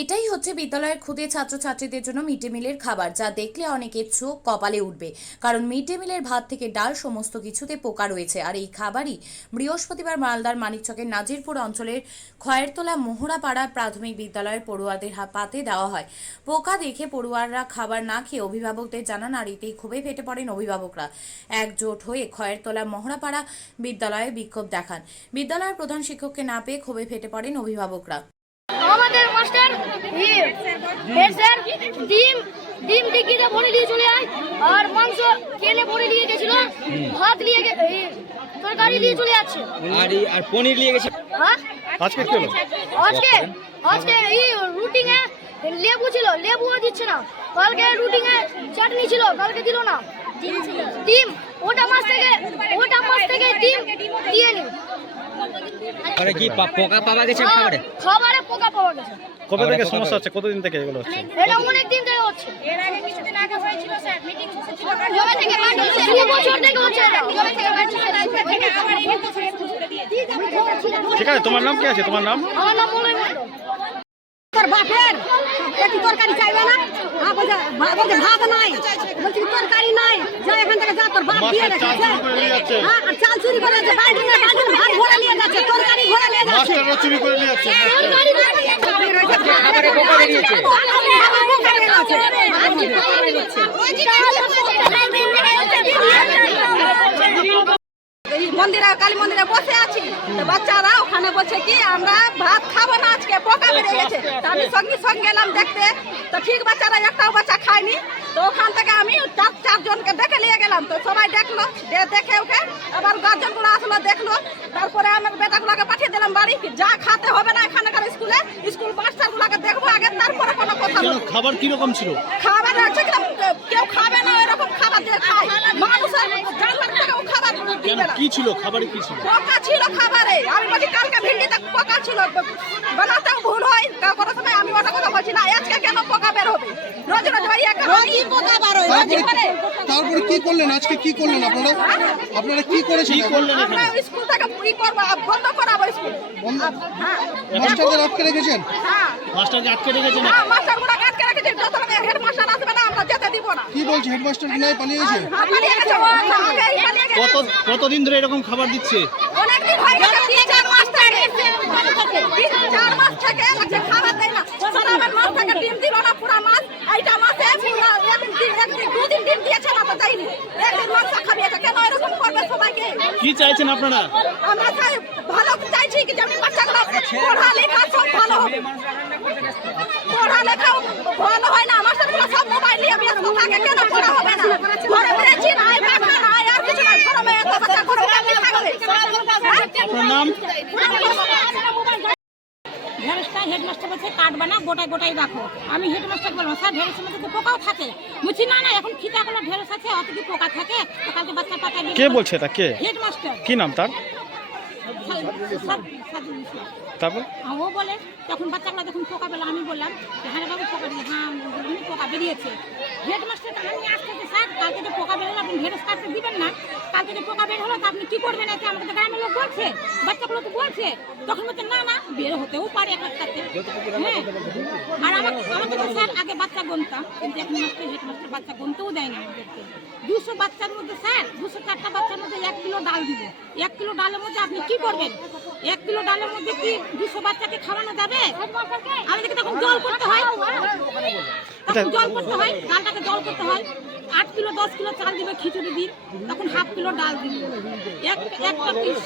এটাই হচ্ছে বিদ্যালয়ের ক্ষুদে ছাত্রছাত্রীদের জন্য মিড ডে মিলের খাবার, যা দেখলে অনেকের চোখ কপালে উঠবে। কারণ মিড ডে মিলের ভাত থেকে ডাল সমস্ত কিছুতে পোকা রয়েছে। আর এই খাবারই বৃহস্পতিবার মালদার মানিকচকের নাজিরপুর অঞ্চলের খয়েরতলা মোহরাপাড়া প্রাথমিক বিদ্যালয়ের পড়ুয়াদের পাতে দেওয়া হয়। পোকা দেখে পড়ুয়াররা খাবার না খেয়ে অভিভাবকদের জানান, আর এতেই ক্ষোভে ফেটে পড়েন অভিভাবকরা। একজোট হয়ে খয়েরতলা মোহরাপাড়া বিদ্যালয়ে বিক্ষোভ দেখান। বিদ্যালয়ের প্রধান শিক্ষককে না পেয়ে ক্ষোভে ফেটে পড়েন অভিভাবকরা। আমাদের মাস্টার হেড স্যার ডিম ডিম টিকিতে ভরে দিয়ে চলে যায়, আর মাংস কেনে ভরে দিয়ে গেছিল, ভাত নিয়ে তরকারি দিয়ে চলে যাচ্ছে, আর পনির নিয়ে গেছে। হ্যাঁ আজকে কি হলো? আজকে আজকে এই রুটিং এ লেবু ছিল, লেবুও দিচ্ছে না। কালকে রুটিং এ চাটনি ছিল, কালকে দিল না। ডিম ওটা মাছ থেকে ডিম দিয়ে নি। আরে কি পোকা পাওয়া গেছে খাবারে? খাবারে পোকা পাওয়া গেছে। কবে থেকে সমস্যা হচ্ছে? কতদিন থেকে এগুলো হচ্ছে? এটা অনেক দিন থেকে হচ্ছে। এর আগে কিছুদিন আগে হয়েছিল স্যার, মিটিং হয়েছিল। জবে থেকে মাটি 2 বছর থেকে হচ্ছে এটা। জবে থেকে মাটি থেকে আবার এই বছর শুরু করে দিয়েছি। ঠিক আছে, তোমার নাম কি আছে? তোমার নাম? আমার নাম মলয় মণ্ডল। তোর বাপের একটু তরকারি চাইবে না? বলছে ভাত নাই, বলছি তরকারি নাই, যা এখান থেকে যা, তোর বাপ দিয়ে রেখেছে। হ্যাঁ, আর চাল চুরি করে যাচ্ছে, বালতিতে ভাত ভরে নিয়ে যাচ্ছে, তরকারি ভরে নিয়ে যাচ্ছে, মাস্টাররা চুরি করে নিয়ে যাচ্ছে। খাবারে পোকা বেরিয়েছে। মন্দিরে, কালী মন্দিরে বসে আছি, তো বাচ্চারা ওখানে বলছে কি আমরা ভাত খাবো না, আজকে পোকা বেড়ে গেছে। তো আমি সঙ্গে সঙ্গে গেলাম দেখতে, তো ঠিক বাচ্চারা একটাও বাচ্চা খায়নি। তো ওখান থেকে আমি চারজনকে দেখে নিয়ে গেলাম, তো সবাই দেখলো, দেখে ওকে আবার গার্জেনগুলো আসলো, দেখলো। তারপরে আমার বেটাগুলোকে পাঠিয়ে দিলাম বাড়ি, যা খাতে হবে না এখানকার স্কুল মাস্টারগুলোকে দেখবো আগে, তারপরে কোনো কথা বলবো। খাবার কি রকম ছিল? খাবার আছে কেউ খাবে না, এরকম খাবার দিয়ে খায় মানুষের জানলার থেকেও খাবার দিবে না। কি ছিল খাবারে? কি ছিল? পোকা ছিল খাবারে। আমি বলছি কালকে ভিন্ডিতে পোকা ছিল, বানাতেও ভুল হয় কোনো সময়, আমি ওটা কথা বলছি না। আজকে কেন পোকা বের হবে? রোজ রোজ ভাই রোজই পোকা বের হয়। তারপরে কি করলেন? আজকে কি করলেন আপনারা? আপনারা কি করেছেন? আমরা স্কুল থেকে বন্ধ করাবো স্কুল। হ্যাঁ মাস্টারদের আটকে রেখেছেন? হ্যাঁ মাস্টারকে আটকে রেখেছেন? হ্যাঁ, মাস্টারগুলো আটকে রেখেছে। যতক্ষণ হেডমাস্টার আসবে না আমরা যেতে দিব না। কি বলছে হেডমাস্টার? কি নাই পালিয়েছে? হ্যাঁ, পালিয়ে গেছে। আগেই পালিয়ে গেছে। কতদিন ধরে এরকম খাবার দিচ্ছে? অনেকদিন হয়ে গেছে, 3-4 মাস থেকে। 4 মাস থেকে লাগছে খাবার দেয় না। সরাবের মাস থেকে ডিম দিল না পুরা মাস। এইটা মাসে পুরা একদিন 2 দিন ডিম দিয়েছে না, তো দেয়নি। একদিন মাছ খাবিয়েছে। কেন এরকম করবে সবাইকে? কি চাইছেন আপনারা? আমরা চাই ভালো চাইছি কি যেমন বাচ্চাগুলো পড়ালেখা সব ভালো হবে। পড়ালেখাও ভালো হয় না, মাস্টারগুলো সব মোবাইল নিয়ে ব্যস্ত থাকে, কেন পড়া হবে না? ঘরে বেড়েছি নাই, পাখা নাই, আর কিছু নাই। ঘরে এত বাচ্চা ঘরে কেমনি থাকবে? আপনার নাম? ঢেঁড়সটা হেডমাস্টার বলছে কাটবে না, গোটায় গোটায় রাখো। আমি হেডমাস্টার বলবো স্যার ঢেঁড়সের মধ্যে তো পোকাও থাকে। বলছি না না, এখন খিদাগুলো ঢেঁড়স আছে, অত কি পোকা থাকে? তো কালকে বাচ্চা পাতায় কে বলছে এটা? কে? হেডমাস্টার। কি নাম তার? তারপর ও বলে তখন বাচ্চাগুলো যখন পোকা পেলো, আমি বললাম হ্যাঁ বাবু পোকা বেরিয়ে, হ্যাঁ পোকা বেরিয়েছে। হেডমাস্টারটা আমি আসতে স্যার কালকে যে পোকা বেরোলো আপনি ঢেঁড়স কাটতে দিবেন না, কালকে যে পোকা বের হলো তো আপনি কি করবেন? এতে আমাকে তো গ্রামের লোক বলছে, বাচ্চাগুলো তো বলছে। তখন বলছে না না, বের হতেও পারে এক একটাতে। হ্যাঁ, আর আমাকে তো স্যার আগে বাচ্চা গুনতাম, কিন্তু এখন মাস্টার হেডমাস্টার বাচ্চা গুনতেও দেয় না আমাদেরকে। 200 বাচ্চার মধ্যে স্যার 204টা বাচ্চার মধ্যে 1 কিলো ডাল দিবে। 1 কিলো ডালের মধ্যে আপনি কি করবেন? 1 কিলো ডালের মধ্যে কি 200 বাচ্চাকে খাওয়ানো যাবে? আমাদেরকে তখন জল করতে হয়, তখন জল করতে হয়, ডালটাকে জল করতে হয়। 8 কিলো 10 কিলো চাল দিবে খিচুড়ি দিন, তখন হাফ কিলো ডাল দিবে। একটা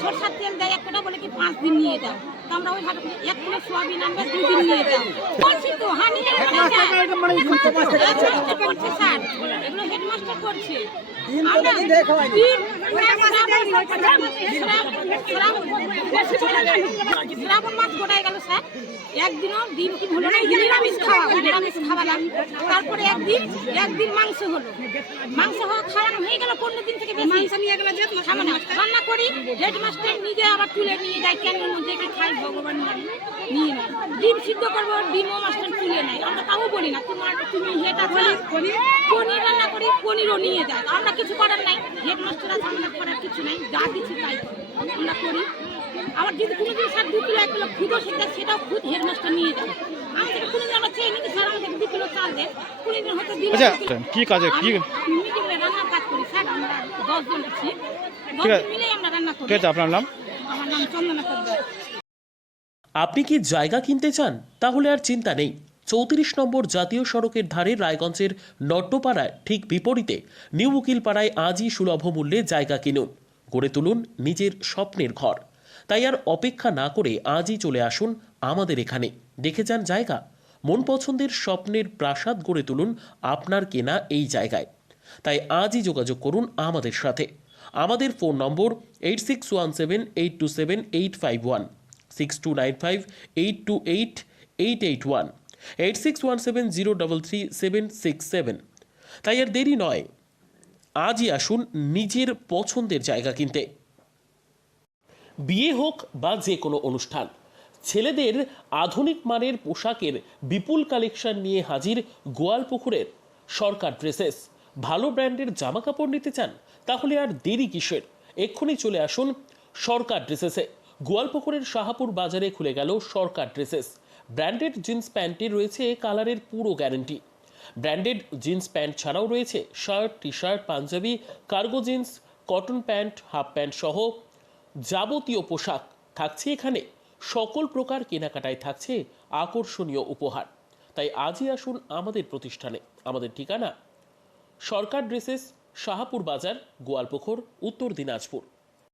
সরষার তেল দেয়, একটা বলে কি 5 দিন নিয়ে যাও। তো আমরা ওই ভাবে 1 কিলো সোয়াবিন আনবে 2 দিন নিয়ে যাও। বলছি তো হানি হেডমাস্টার করছে স্যার, এগুলো হেডমাস্টার করছে। আমরা শ্রাবণ মাস গোটায় গেল স্যার, একদিনও ডিম কি হলো না, নিরামিষ খাওয়ালাম। তারপরে একদিন মাংস হলো, মাংস খাওয়ানো হয়ে গেল 15 দিন থেকে বেশি। মাংস নিয়ে গেল রান্না করি, হেডমাস্টার নিজে আবার তুলে নিয়ে যায়, ক্যানের মধ্যে কি খাই ভগবান জানে, নিয়ে নেয়। ডিম সিদ্ধ করবো, ডিমও মাস্টার তুলে নেয়। আমরা তাও বলি না তুমি হেটা পনির রান্না করি, পনিরও নিয়ে যায়। আমরা কিছু করার নাই, হেডমাস্টার আছে, আমরা করার কিছু নাই, যা দিচ্ছি তাই আমরা করি। আবার যদি কোনো দিন স্যার 2 কিলো 1 কিলো খুদও সেটাও খুদ হেডমাস্টার নিয়ে যায়। আমাদের কোনো দিন আমরা আমাদের 20 দিন হতে দিল আচ্ছা কি কাজে কি মিটিংয়ে রান্নার কাজ করি স্যার আমরা 10 জন আছি 10 ঠিক আছে। জন মিলে আমরা রান্না করি ঠিক আছে আপনার নাম? আমার নাম চন্দনা সর্দার। আপনি কি জায়গা কিনতে চান? তাহলে আর চিন্তা নেই। 34 নম্বর জাতীয় সড়কের ধারে রায়গঞ্জের নট্টপাড়ায় ঠিক বিপরীতে নিউ উকিলপাড়ায় আজই সুলভ মূল্যে জায়গা কিনুন, গড়ে তুলুন নিজের স্বপ্নের ঘর। তাই আর অপেক্ষা না করে আজই চলে আসুন আমাদের এখানে, দেখে যান জায়গা। মন পছন্দের স্বপ্নের প্রাসাদ গড়ে তুলুন আপনার কেনা এই জায়গায়। তাই আজই যোগাযোগ করুন আমাদের সাথে। আমাদের ফোন নম্বর 8617827851, 6295828881, 8617033767। তাই আর দেরি নয়, আজই আসুন নিজের পছন্দের জায়গা কিনতে। বিয়ে হোক বা যে কোনো অনুষ্ঠান, ছেলেদের আধুনিক মানের পোশাকের বিপুল কালেকশন নিয়ে হাজির গোয়ালপুকুরের সরকার ড্রেসেস। ভালো ব্র্যান্ডের জামা কাপড় নিতে চান? তাহলে আর দেরি কিসের? এক্ষুনি চলে আসুন সরকার ড্রেসেসে। গোয়ালপুকুরের শাহাপুর বাজারে খুলে গেল সরকার ড্রেসেস। ব্র্যান্ডেড জিন্স প্যান্টে রয়েছে কালারের পুরো গ্যারেন্টি। ব্র্যান্ডেড জিন্স প্যান্ট ছাড়াও রয়েছে shirt, T shirt, Panjabi, cargo jeans, cotton pant, half pant সহ যাবতীয় পোশাক থাকছে এখানে। সকল প্রকার কেনাকাটায় থাকছে আকর্ষণীয় উপহার। তাই আজই আসুন আমাদের প্রতিষ্ঠানে। আমাদের ঠিকানা সরকার ড্রেসেস, শাহাপুর বাজার, গোয়ালপুকুর, উত্তর দিনাজপুর।